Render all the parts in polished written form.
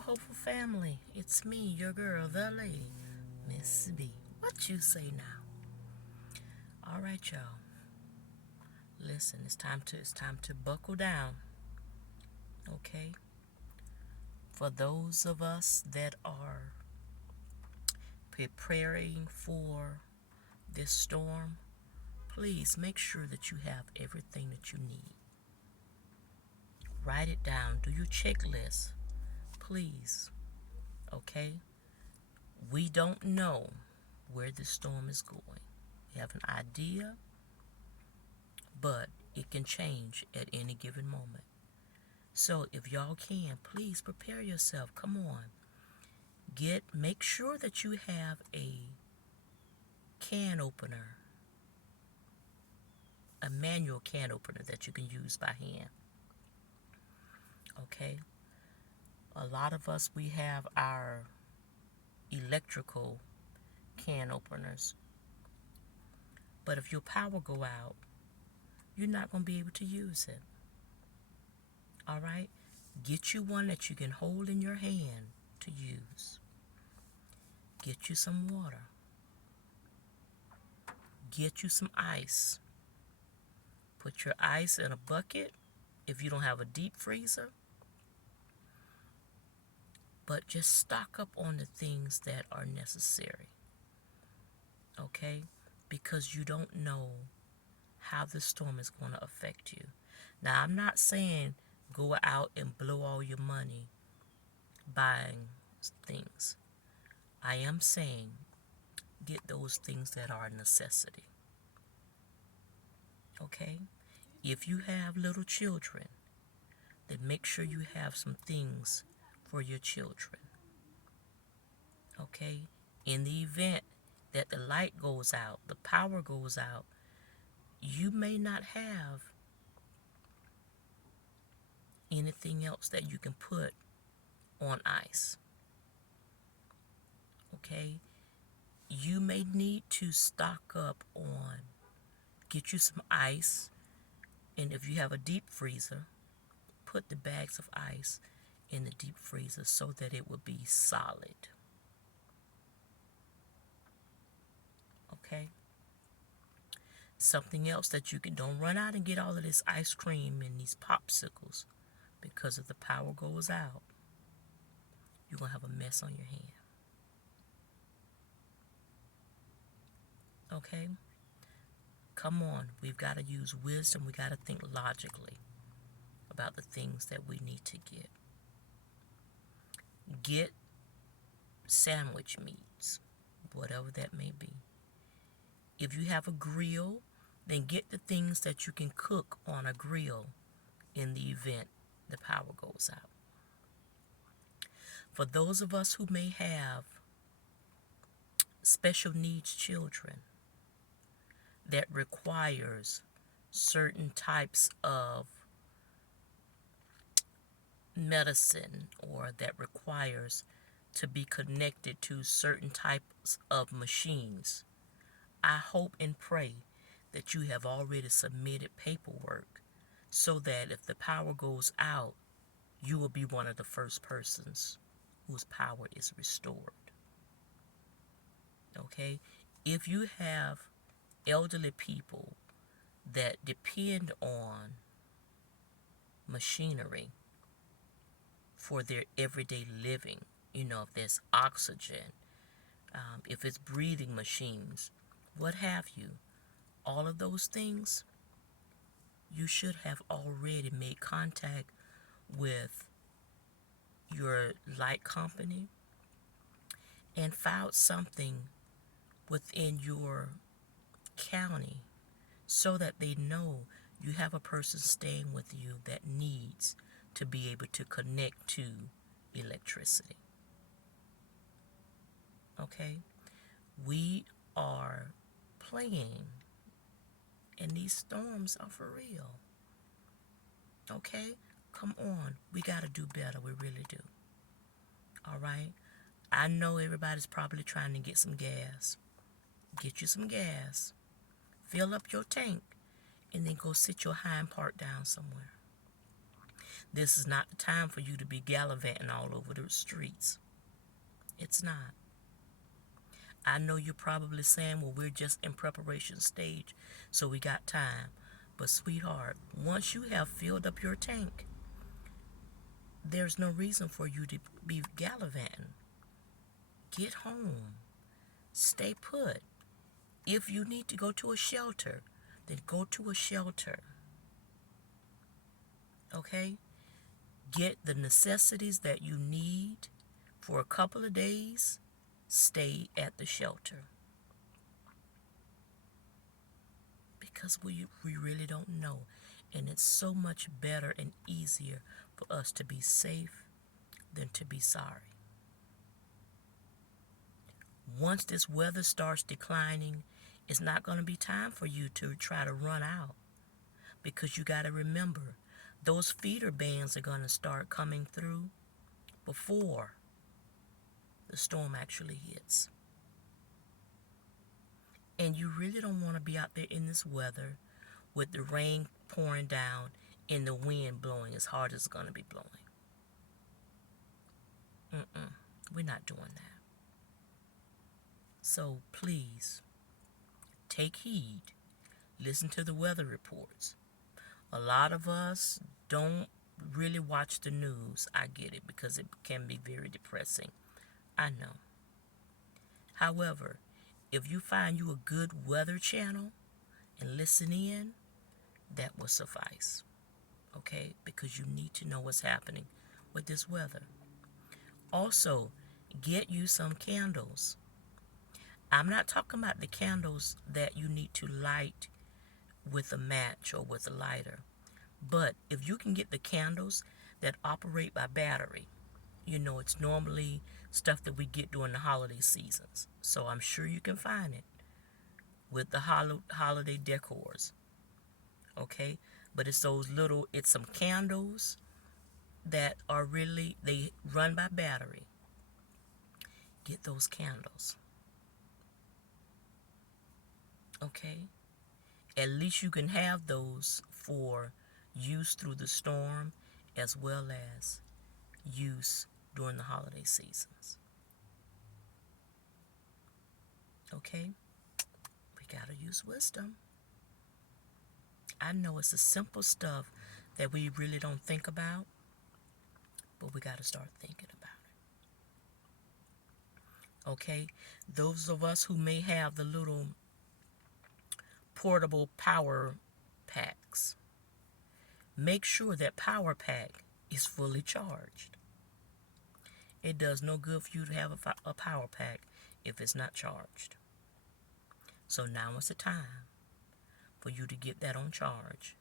hopeful family. It's me, your girl, the lady, Miss B. What you say now? All right, y'all. Listen, it's time to buckle down. Okay? For those of us that are preparing for this storm, please make sure that you have everything that you need. Write it down. Do your checklist. Please. Okay? We don't know where this storm is going. We have an idea, but it can change at any given moment. So if y'all can, please prepare yourself. Come on. Make sure that you have a can opener, a manual can opener that you can use by hand. Okay? A lot of us, we have our electrical can openers. But if your power go out, you're not going to be able to use it. All right? Get you one that you can hold in your hand to use. Get you some water. Get you some ice. Put your ice in a bucket if you don't have a deep freezer. But just stock up on the things that are necessary. Okay? Because you don't know how the storm is going to affect you. Now, I'm not saying go out and blow all your money buying things. I am saying get those things that are a necessity. Okay? If you have little children, then make sure you have some things for your children. Okay? In the event that the light goes out, the power goes out, you may not have anything else that you can put on ice. Okay? You may need to stock up on, get you some ice, and if you have a deep freezer, put the bags of ice in the deep freezer so that it will be solid. Okay? Something else that you can, don't run out and get all of this ice cream and these popsicles, because if the power goes out, you're going to have a mess on your hand. Okay? Come on. We've got to use wisdom. We got to think logically about the things that we need to get. Get sandwich meats, whatever that may be. If you have a grill, then get the things that you can cook on a grill in the event the power goes out. For those of us who may have special needs children that requires certain types of medicine, or that requires to be connected to certain types of machines, I hope and pray that you have already submitted paperwork so that if the power goes out, you will be one of the first persons whose power is restored. Okay? If you have elderly people that depend on machinery for their everyday living, if there's oxygen, if it's breathing machines, what have you, all of those things, you should have already made contact with your light company and filed something within your county so that they know you have a person staying with you that needs to be able to connect to electricity. Okay? We are playing, and these storms are for real. Okay? Come on. We got to do better. We really do. All right? I know everybody's probably trying to get some gas. Get you some gas. Fill up your tank, and then go sit your hind part down somewhere. This is not the time for you to be gallivanting all over the streets. It's not. I know you're probably saying, well, we're just in preparation stage, so we got time. But sweetheart, once you have filled up your tank, there's no reason for you to be gallivanting. Get home. Stay put. If you need to go to a shelter, then go to a shelter. Okay? Get the necessities that you need for a couple of days. Stay at the shelter. Because we really don't know. And it's so much better and easier for us to be safe than to be sorry. Once this weather starts declining, it's not going to be time for you to try to run out. Because you got to remember, those feeder bands are going to start coming through before the storm actually hits. And you really don't want to be out there in this weather with the rain pouring down and the wind blowing as hard as it's going to be blowing. We're not doing that. So please, take heed. Listen to the weather reports. A lot of us don't really watch the news. I get it, because it can be very depressing. I know. However, if you find you a good weather channel and listen in, that will suffice. Okay? Because you need to know what's happening with this weather. Also, get you some candles. I'm not talking about the candles that you need to light with a match or with a lighter. But if you can get the candles that operate by battery, it's normally stuff that we get during the holiday seasons. So I'm sure you can find it with the holiday decors. Okay? But it's some candles that are really, they run by battery. Get those candles. Okay? At least you can have those for use through the storm as well as use during the holiday seasons. Okay? We gotta use wisdom. I know it's the simple stuff that we really don't think about, but we gotta start thinking about it. Okay? Those of us who may have the little portable power packs, make sure that power pack is fully charged. It does no good for you to have a power pack if it's not charged. So now is the time for you to get that on charge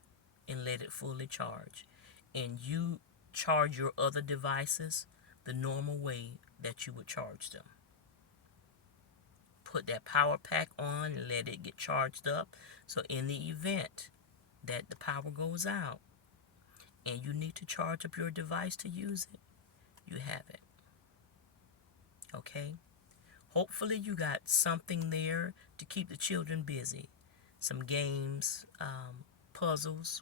and let it fully charge. And you charge your other devices the normal way that you would charge them. Put that power pack on and let it get charged up. So in the event that the power goes out and you need to charge up your device to use it, you have it. Okay? Hopefully you got something there to keep the children busy. Some games, puzzles,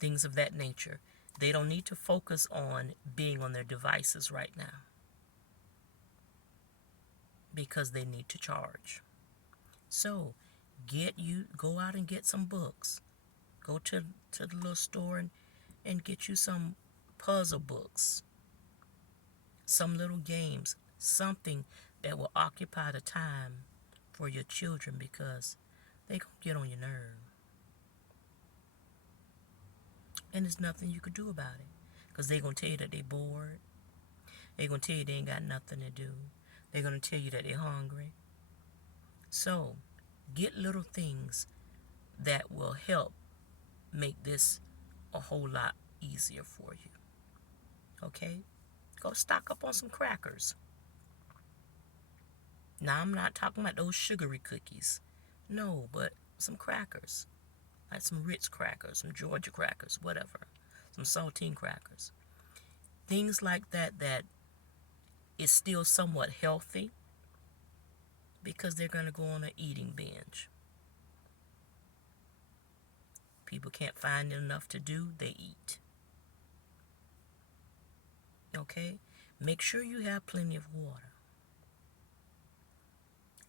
things of that nature. They don't need to focus on being on their devices right now, because they need to charge. So go out and get some books. Go to the little store and get you some puzzle books, some little games, something that will occupy the time for your children, because they gonna get on your nerve. And there's nothing you could do about it, because they're gonna tell you that they're bored. They're gonna tell you they ain't got nothing to do. They're gonna tell you that they're hungry. So get little things that will help make this a whole lot easier for you. Okay? Go stock up on some crackers. Now, I'm not talking about those sugary cookies. No, but some crackers. Like some Ritz crackers, some Georgia crackers, whatever. Some saltine crackers. Things like that is still somewhat healthy, because they're going to go on an eating binge. People can't find enough to do, they eat. Okay? Make sure you have plenty of water.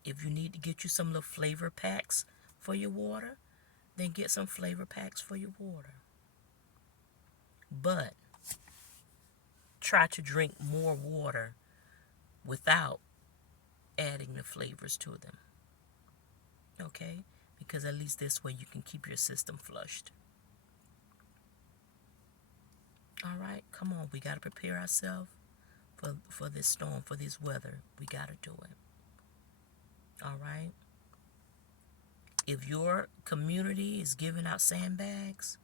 If you need to get you some little flavor packs for your water, then get some flavor packs for your water. But try to drink more water without adding the flavors to them. Okay? Because at least this way you can keep your system flushed. All right, come on. We got to prepare ourselves for this storm, for this weather. We got to do it. All right? If your community is giving out sandbags,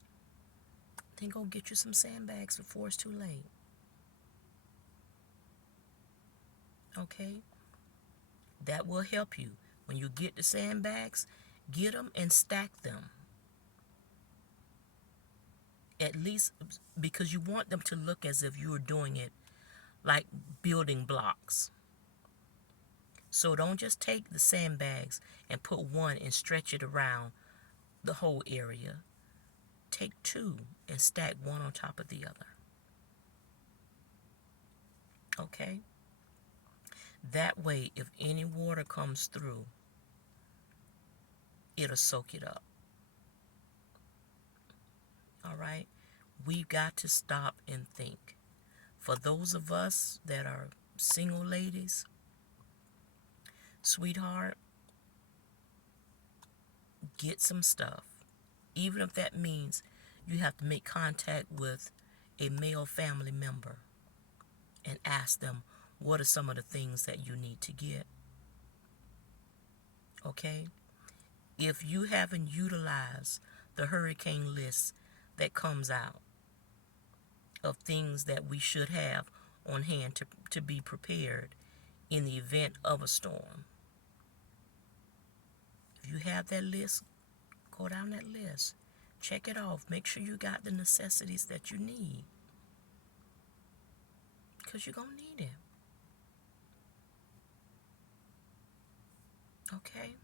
then go get you some sandbags before it's too late. Okay? That will help you. When you get the sandbags, get them and stack them. At least because you want them to look as if you were doing it like building blocks. So don't just take the sandbags and put one and stretch it around the whole area. Take two and stack one on top of the other. Okay? That way, if any water comes through, it'll soak it up. All right? We've got to stop and think. For those of us that are single ladies, sweetheart, get some stuff. Even if that means you have to make contact with a male family member and ask them what are some of the things that you need to get. Okay? If you haven't utilized the hurricane list that comes out of things that we should have on hand to be prepared in the event of a storm, if you have that list, go down that list. Check it off. Make sure you got the necessities that you need. Because you're going to need it. Okay?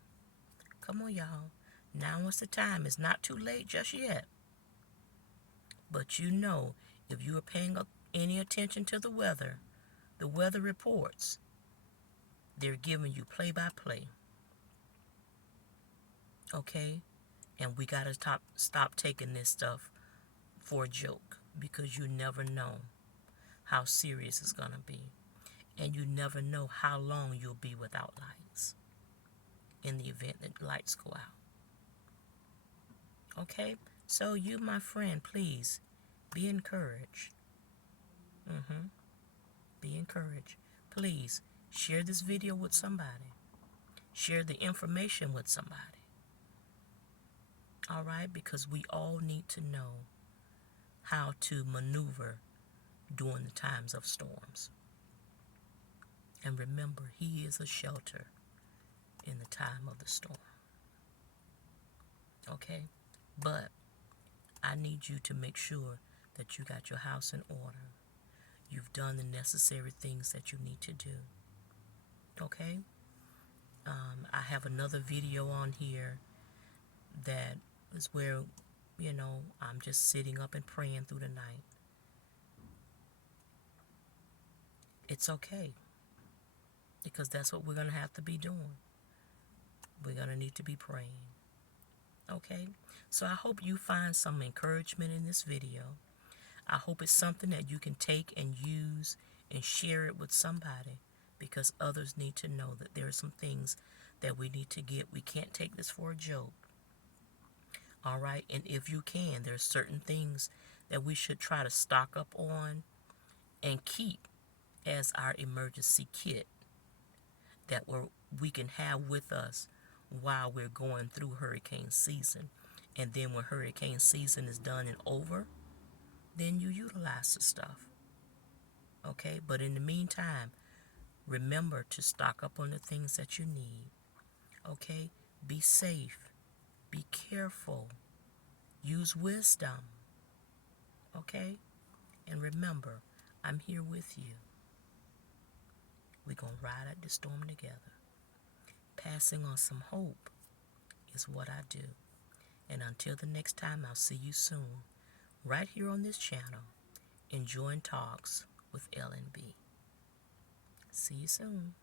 Come on, y'all. Now is the time. It's not too late just yet. But you know, if you are paying any attention to the weather reports, they're giving you play-by-play. Okay? And we got to stop taking this stuff for a joke, because you never know how serious it's going to be. And you never know how long you'll be without lights in the event that lights go out. Okay? So you, my friend, please be encouraged. Be encouraged. Please share this video with somebody. Share the information with somebody. All right? Because we all need to know how to maneuver during the times of storms. And remember, He is a shelter in the time of the storm. Okay? But I need you to make sure that you got your house in order. You've done the necessary things that you need to do. Okay? I have another video on here that is where, I'm just sitting up and praying through the night. It's okay. Because that's what we're going to have to be doing. We're going to need to be praying. Okay? So I hope you find some encouragement in this video. I hope it's something that you can take and use and share it with somebody, because others need to know that there are some things that we need to get. We can't take this for a joke. All right? And if you can, there are certain things that we should try to stock up on and keep as our emergency kit that we can have with us while we're going through hurricane season. And then when hurricane season is done and over, then you utilize the stuff. Okay? But in the meantime, remember to stock up on the things that you need. Okay? Be safe. Be careful. Use wisdom. Okay? And remember, I'm here with you. We're going to ride out the storm together. Passing on some hope is what I do. And until the next time, I'll see you soon, right here on this channel, Enjoying Talks with Ellen B. See you soon.